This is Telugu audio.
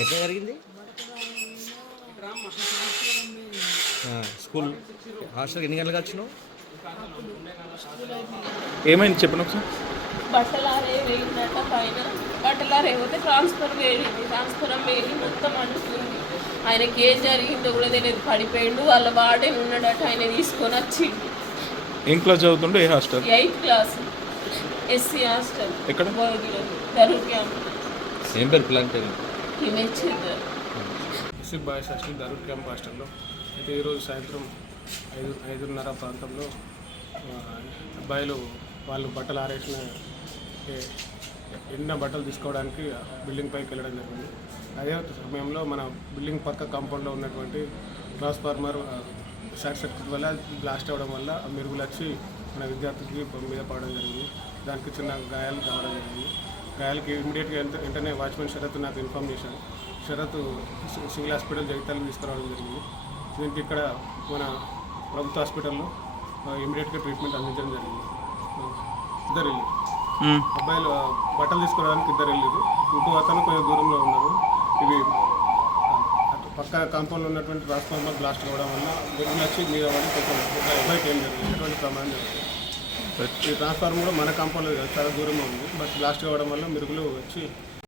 ఎట్లా జరిగింది? ఆ, స్కూల్ హాస్టల్కి ఎన్ని గంటలకు వచ్చినావు? ఏమైంది? చెప్పండి ఒకసారి. బట్టలారే వేయిందట పైన. బట్టలారే పోతే ట్రాన్స్ఫర్ వేయింది. ట్రాన్స్ఫర్ వేయి మొత్తం అంటుకుంది. ఆయనకి ఏం జరిగిందో కూడా తెలియదు. పడిపోయిండు. వాళ్ళ వాడే ఉన్నాడట. ఆయన తీసుకొని వచ్చి ఏం క్లాస్ చదువుతుంటే ఏ hostel? Eighth class. SC hostel. ఎక్కడ? ఏం పేరు పిల్లల పేరు? SC boys hostel Darur camp హాస్టల్లో. అయితే ఈరోజు సాయంత్రం ఐదు ఐదున్నర ప్రాంతంలో అబ్బాయిలు వాళ్ళు బట్టలు ఆరేసిన ఎన్న బట్టలు తీసుకోవడానికి బిల్డింగ్ పైకి వెళ్ళడం జరిగింది. అదే సమయంలో మన బిల్డింగ్ పక్క కాంపౌండ్లో ఉన్నటువంటి ట్రాన్స్ఫార్మర్ షార్ట్ సర్క్యూట్ వల్ల బ్లాస్ట్ అవ్వడం వల్ల ఆ మెరుగులు వచ్చి మన విద్యార్థికి మీద పడడం జరిగింది. దానికి చిన్న గాయాలు కావడం జరిగింది. గాయాలకి ఇమీడియట్గా వెంట వెంటనే వాచ్మెన్ శరత్ నాకు ఇన్ఫామ్ చేశాను శరత్ సివిల్ హాస్పిటల్ జగిత్యాలకు తీసుకురావడం జరిగింది. దీనికి ఇక్కడ మన ప్రభుత్వ హాస్పిటల్లో ఇమీడియట్గా ట్రీట్మెంట్ అందించడం జరిగింది. ఇద్దరు వెళ్ళి అబ్బాయిలు బట్టలు తీసుకురావడానికి ఇద్దరు వెళ్ళారు ఇంకో అతను కొంచెం దూరంలో ఉన్నారు. ఇవి పక్క కాంపౌండ్లో ఉన్నటువంటి ట్రాన్స్ఫార్మర్ బ్లాస్ట్ అవ్వడం వల్ల వెలుగులు వచ్చి మీద పడి కొంచెం ఒక ఏం జరిగింది ఎటువంటి ప్రమాదం జరిగింది ఈ ట్రాన్స్ఫార్మర్ కూడా మన కాంపౌండ్లో చాలా దూరంగా ఉంది. బట్ బ్లాస్ట్ అవ్వడం వల్ల మెరుగులు వచ్చి